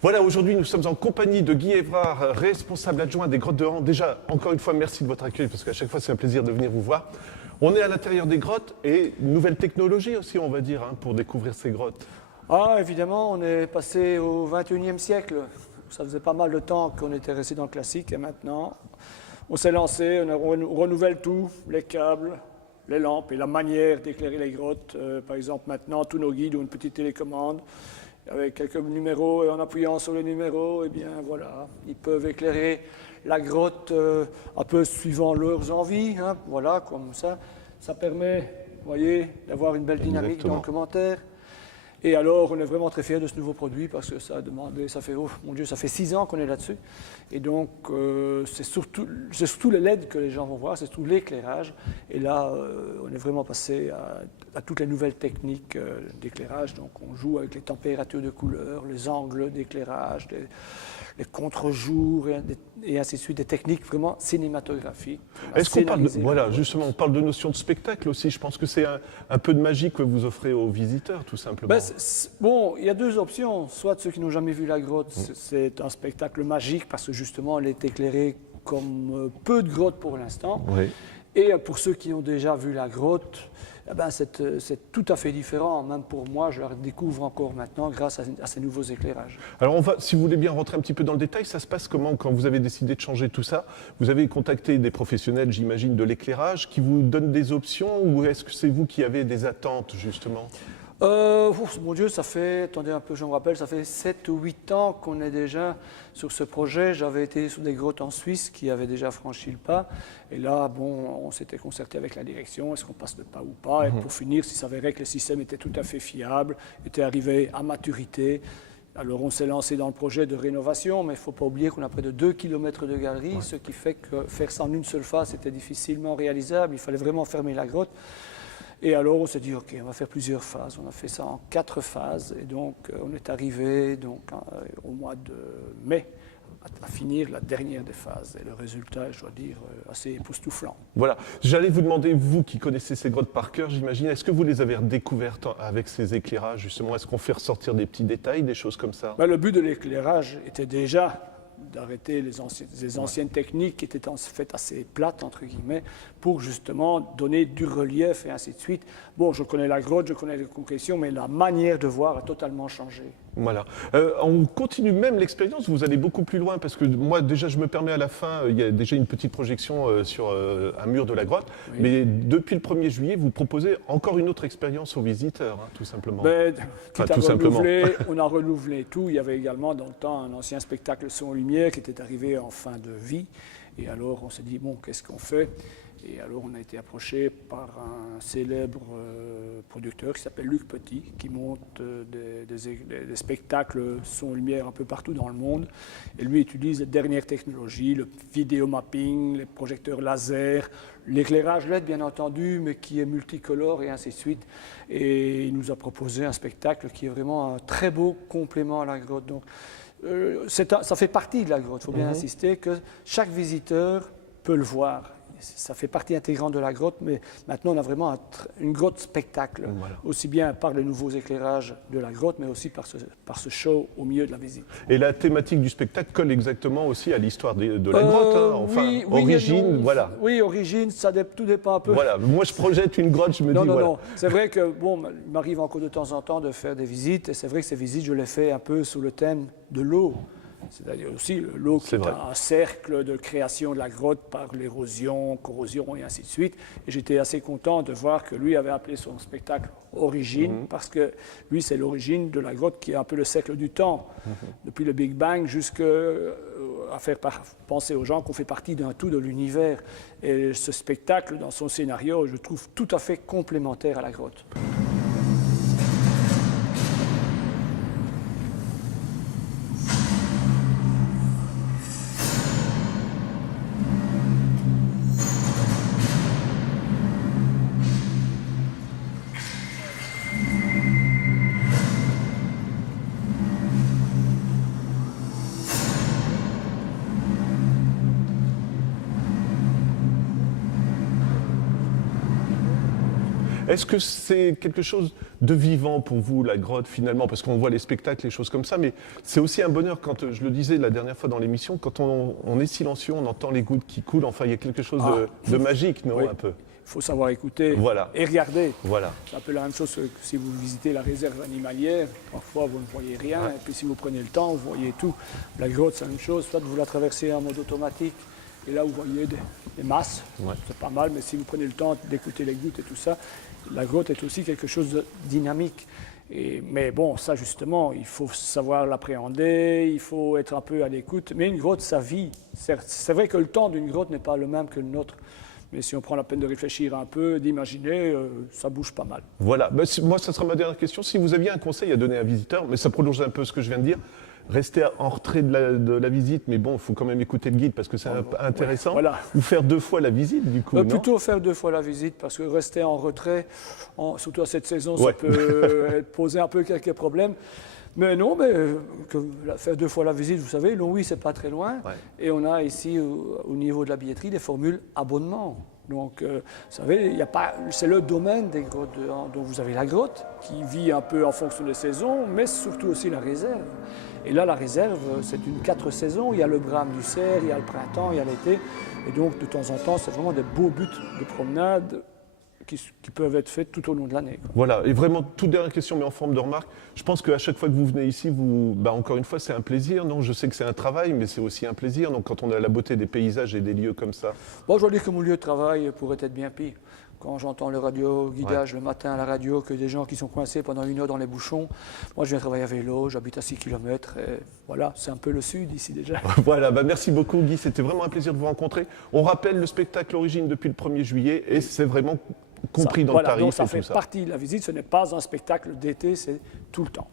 Voilà, aujourd'hui nous sommes en compagnie de Guy Évrard, responsable adjoint des grottes de Han. Déjà, encore une fois, merci de votre accueil, parce qu'à chaque fois c'est un plaisir de venir vous voir. On est à l'intérieur des grottes et une nouvelle technologie aussi, on va dire, pour découvrir ces grottes. Ah, évidemment, on est passé au XXIe siècle. Ça faisait pas mal de temps qu'on était resté dans le classique et maintenant, on s'est lancé, on renouvelle tout, les câbles, les lampes et la manière d'éclairer les grottes. Par exemple, maintenant, tous nos guides ont une petite télécommande avec quelques numéros et en appuyant sur les numéros, eh bien voilà, ils peuvent éclairer la grotte un peu suivant leurs envies, voilà, comme ça. Ça permet, vous voyez, d'avoir une belle dynamique Exactement. dans le commentaire. Et alors, on est vraiment très fiers de ce nouveau produit parce que ça a demandé, ça fait, oh mon Dieu, ça fait 6 ans qu'on est là-dessus. Et donc, c'est surtout les LED que les gens vont voir, c'est surtout l'éclairage. Et là, on est vraiment passé à toutes les nouvelles techniques d'éclairage. Donc, on joue avec les températures de couleur, les angles d'éclairage, les contre-jours et ainsi de suite, des techniques vraiment cinématographiques. Est-ce qu'on parle voilà, justement, on parle de notion de spectacle aussi. Je pense que c'est un peu de magie que vous offrez aux visiteurs, tout simplement. Ben, bon, il y a deux options. Soit ceux qui n'ont jamais vu la grotte, c'est un spectacle magique parce que justement, elle est éclairée comme peu de grottes pour l'instant. Oui. Et pour ceux qui ont déjà vu la grotte, eh ben, c'est tout à fait différent. Même pour moi, je la découvre encore maintenant grâce à ces nouveaux éclairages. Alors, on va, si vous voulez bien rentrer un petit peu dans le détail, ça se passe comment quand vous avez décidé de changer tout ça? Vous avez contacté des professionnels, j'imagine, de l'éclairage qui vous donnent des options ou est-ce que c'est vous qui avez des attentes, justement? Mon Dieu, ça fait, attendez un peu, je me rappelle, ça fait 7 ou 8 ans qu'on est déjà sur ce projet. J'avais été sur des grottes en Suisse qui avaient déjà franchi le pas. Et là, bon, on s'était concerté avec la direction, est-ce qu'on passe le pas ou pas? Et pour finir, s'il s'avérait que le système était tout à fait fiable, était arrivé à maturité, alors on s'est lancé dans le projet de rénovation, mais il ne faut pas oublier qu'on a près de 2 km de galerie, ce qui fait que faire ça en une seule phase, c'était difficilement réalisable. Il fallait vraiment fermer la grotte. Et alors on s'est dit, ok, on va faire plusieurs phases. On a fait ça en 4 phases. Et donc on est arrivé donc, au mois de mai à finir la dernière des phases. Et le résultat, je dois dire, assez époustouflant. Voilà. J'allais vous demander, vous qui connaissez ces grottes par cœur, j'imagine, est-ce que vous les avez redécouvertes avec ces éclairages, justement? Est-ce qu'on fait ressortir des petits détails, des choses comme ça? Ben, le but de l'éclairage était déjà d'arrêter les anciennes techniques qui étaient en fait assez plates, entre guillemets, pour justement donner du relief et ainsi de suite. Bon, je connais la grotte, je connais les concrétions, mais la manière de voir a totalement changé. Voilà. On continue même l'expérience, vous allez beaucoup plus loin, parce que moi, déjà, je me permets à la fin, il y a déjà une petite projection sur un mur de la grotte, oui. Mais depuis le 1er juillet, vous proposez encore une autre expérience aux visiteurs, tout simplement. Ben, on a renouvelé tout. Il y avait également dans le temps un ancien spectacle son et lumière qui était arrivé en fin de vie. Et alors, on s'est dit, bon, qu'est-ce qu'on fait? Et alors, on a été approché par un célèbre producteur qui s'appelle Luc Petit, qui monte des spectacles son et lumière un peu partout dans le monde. Et lui utilise les dernières technologies, le vidéomapping, les projecteurs laser, l'éclairage LED, bien entendu, mais qui est multicolore et ainsi de suite. Et il nous a proposé un spectacle qui est vraiment un très beau complément à la grotte. Donc, ça fait partie de la grotte, il faut bien insister, que chaque visiteur peut le voir. Ça fait partie intégrante de la grotte, mais maintenant on a vraiment une grotte spectacle, voilà. Aussi bien par les nouveaux éclairages de la grotte, mais aussi par ce show au milieu de la visite. Et la thématique du spectacle colle exactement aussi à l'histoire de la grotte, enfin, oui, origine, voilà. Oui, origine, tout dépend un peu. Voilà, moi je projette une grotte, je me dis voilà. Non, c'est vrai que, bon, il m'arrive encore de temps en temps de faire des visites, et c'est vrai que ces visites, je les fais un peu sous le thème de l'eau. C'est-à-dire aussi l'eau qui est un cercle de création de la grotte par l'érosion, corrosion et ainsi de suite. Et j'étais assez content de voir que lui avait appelé son spectacle Origine, parce que lui, c'est l'origine de la grotte qui est un peu le cercle du temps, depuis le Big Bang jusqu'à faire penser aux gens qu'on fait partie d'un tout de l'univers. Et ce spectacle, dans son scénario, je trouve tout à fait complémentaire à la grotte. Est-ce que c'est quelque chose de vivant pour vous, la grotte, finalement? Parce qu'on voit les spectacles, les choses comme ça, mais c'est aussi un bonheur quand, je le disais la dernière fois dans l'émission, quand on est silencieux, on entend les gouttes qui coulent, enfin, il y a quelque chose de magique, non, oui. un peu? Il faut savoir écouter et regarder. Voilà. C'est un peu la même chose que si vous visitez la réserve animalière. Parfois, vous ne voyez rien. Et puis, si vous prenez le temps, vous voyez tout. La grotte, c'est la même chose. Soit vous la traversez en mode automatique. Et là, vous voyez des masses. C'est pas mal. Mais si vous prenez le temps d'écouter les gouttes et tout ça, la grotte est aussi quelque chose de dynamique. Mais bon, ça, justement, il faut savoir l'appréhender. Il faut être un peu à l'écoute. Mais une grotte, ça vit. C'est vrai que le temps d'une grotte n'est pas le même que le nôtre. Mais si on prend la peine de réfléchir un peu, d'imaginer, ça bouge pas mal. Voilà. Ben, moi, ça sera ma dernière question. Si vous aviez un conseil à donner à un visiteur, mais ça prolonge un peu ce que je viens de dire, rester en retrait de la visite, mais bon, il faut quand même écouter le guide parce que c'est intéressant. Voilà. Ou faire 2 fois la visite, du coup, non? Plutôt faire 2 fois la visite, parce que rester en retrait, surtout à cette saison, ça peut poser un peu quelques problèmes. Mais non, faire 2 fois la visite, vous savez, Longwy, c'est pas très loin. Et on a ici, au niveau de la billetterie, des formules abonnement. Donc, vous savez, c'est le domaine des grottes. Donc, vous avez la grotte, qui vit un peu en fonction des saisons, mais surtout aussi la réserve. Et là, la réserve, c'est une 4 saisons. Il y a le brame du cerf, il y a le printemps, il y a l'été. Et donc, de temps en temps, c'est vraiment des beaux buts de promenade qui peuvent être faites tout au long de l'année. Voilà, et vraiment, toute dernière question, mais en forme de remarque. Je pense qu'à chaque fois que vous venez ici, encore une fois, c'est un plaisir, non? Je sais que c'est un travail, mais c'est aussi un plaisir. Donc, quand on a la beauté des paysages et des lieux comme ça. Bon, je dois dire que mon lieu de travail pourrait être bien pire. Quand j'entends le radio-guidage le matin à la radio, que des gens qui sont coincés pendant 1 heure dans les bouchons, moi je viens travailler à vélo, j'habite à 6 km, et voilà, c'est un peu le sud ici déjà. Voilà, merci beaucoup Guy, c'était vraiment un plaisir de vous rencontrer. On rappelle le spectacle Origine depuis le 1er juillet, et c'est vraiment compris dans le tarif donc ça et fait tout ça. partie de la visite, ce n'est pas un spectacle d'été, c'est tout le temps.